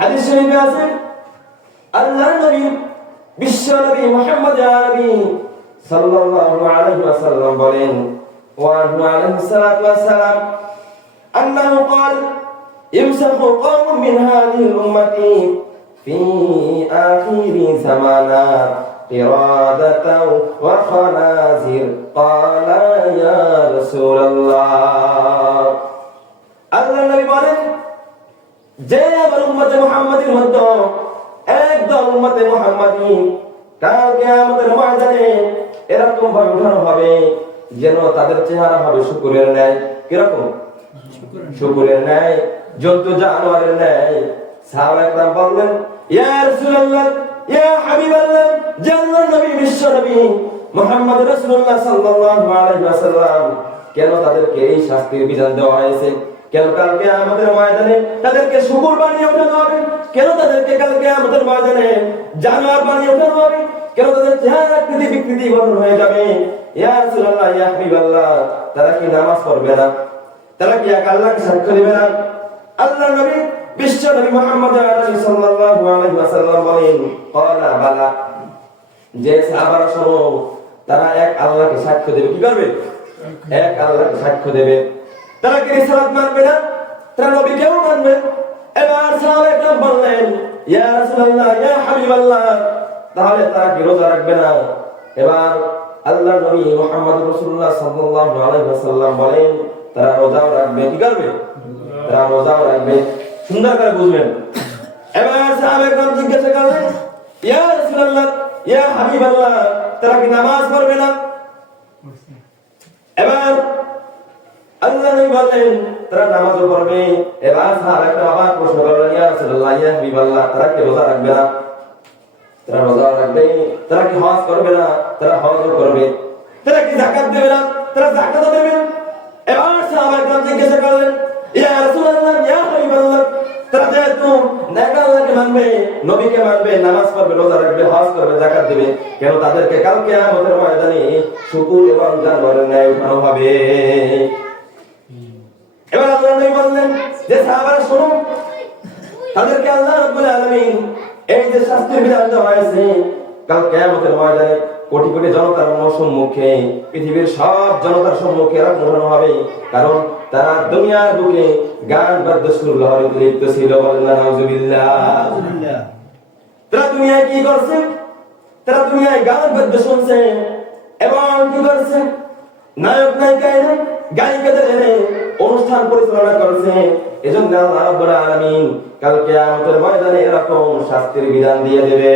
হাদিস শরীফে আছে আল্লাহর নবী বিশ্ব নবী মুহাম্মদ আরবি সাল্লাল্লাহু আলাইহি ওয়াসাল্লাম বলেন ওয়া আলাইহিস সালাতু ওয়াস সালাম আন্নাহু ক্বাল ইমসাহু কওমুন মিন হাযিহিল উম্মতি ফি আখিরি জামানা ইরাদাতাও ওয়া খানাজির ক্বালা ইয়া রাসূলুল্লাহ। আল্লাহর নবী বলেন যে আমার উম্মতে মুহাম্মাদীর মধ্যে একদল উম্মতে মুহাম্মাদী কাল কিয়ামতের ময়দানে এরকম ভাবে উঠানো হবে যেন তাদের চেহারা হবে শুকরের ন্যায়। কিরকম? শুকরের ন্যায়, জন্তু জানোয়ারের ন্যায়। সাহাবায়ে কেরাম বললেন ইয়া রাসূলুল্লাহ ইয়া হাবিবাল্লাহ, যে আল্লাহর নবী বিশ্ব নবী মুহাম্মদ রাসূলুল্লাহ সাল্লাল্লাহু আলাইহি ওয়াসাল্লাম কেন তাদেরকে এই শাস্তির বিধান দেওয়া হয়েছে? কেন কালকে আমাদের ময়দানে তাদেরকে শুকর বানিয়ে ওঠানো হবে? কেন তাদেরকে কালকে আমাদের ময়দানে জানোয়ার বানিয়ে ওঠানো হবে? কেন তাদের চেহারা বিকৃতি গঠন হয়ে যাবে? ইয়া রাসূলুল্লাহ ইয়া হাবিবাল্লাহ, তারা কি নামাজ পড়বে না? তারা কি এক আল্লাহকে সাক্ষ্য দিবে না? আল্লাহর নবী বিশ্ব নবী মুহাম্মদ সাল্লাল্লাহু আলাইহি ওয়াসাল্লাম বলেন ক্বালা বালা, যে সাহাবারা শোনো, তারা এক আল্লাহকে সাক্ষ্য দেবে। কি করবে? এক আল্লাহকে সাক্ষ্য দেবে। তারা কি রিসালাত মানবে না? তারা নবীকেও মানবে। এবার সাহাবায়ে কেরাম বললেন ইয়া রাসূলুল্লাহ ইয়া হাবিবাল্লাহ, তাহলে তারা কি রোজা রাখবে না? এবার আল্লাহর নবী মুহাম্মদ রাসূলুল্লাহ সাল্লাল্লাহু আলাইহি ওয়াসাল্লাম বলেন তারা রোজাও রাখবে। কি করবে? তারা রোজাও রাখবে। সুন্দর করে বুঝবেন। এবার সাহাবায়ে কেরাম জিজ্ঞাসা করলেন ইয়া রাসূলুল্লাহ ইয়া হাবিবাল্লাহ, তারা কি নামাজ পড়বে না? এবার আল্লাহ নবী বলেন তারা নামাজও পড়বে। এবার সাহাবায়ে কেরাম আবার প্রশ্ন করলেন ইয়া রাসূলুল্লাহ ইয়া হাবিবাল্লাহ, তারা কি রোজা রাখবে না? তারা রোজা রাখবে। তারা কি হজ করবে না? তারা হজও করবে। তারা কি যাকাত দেবে না? তারা যাকাতও দেবে। এবার সাহাবায়ে কেরাম জিজ্ঞাসা করলেন ইয়া রাসূলুল্লাহ ইয়া হাবিবাল্লাহ, তারা যেহেতু নেক আল্লাহকে মানবে, নবীকে মানবে, নামাজ পড়বে, রোজা রাখবে, হজ করবে, যাকাত দেবে, কেন তাদেরকে কাল কিয়ামতের ময়দানে শুকর এবং জানোয়ারের ন্যায় উঠানো হবে? এবার আল্লাহর নবী বললেন যে সাহাবারা শোনো, তাদেরকে আল্লাহ রাব্বুল আলামিন এই যে শাস্তির বিধান দেওয়া হয়েছে, কাল কিয়ামতের ময়দানে কোটি কোটি জনতার সম্মুখে, পৃথিবীর সব জনতার সম্মুখে এরা উঠানো হবে। কারণ তারা দুনিয়ার বুকে গান বাদ্য সুর লহরীতে লিপ্ত ছিল। নাউজুবিল্লাহ। তারা দুনিয়ায় কি করছে? তারা দুনিয়ায় গান বাদ্য শুনছে এবং কি করছে? নায়ক নায়িকা এনে, গায়িকাদের এনে অনুষ্ঠান পরিচালনা করছে। এজন্য আল্লাহ রাব্বুল আলামিন কাল কিয়ামতের ময়দানে এরকম শাস্তির বিধান দিয়ে দেবে।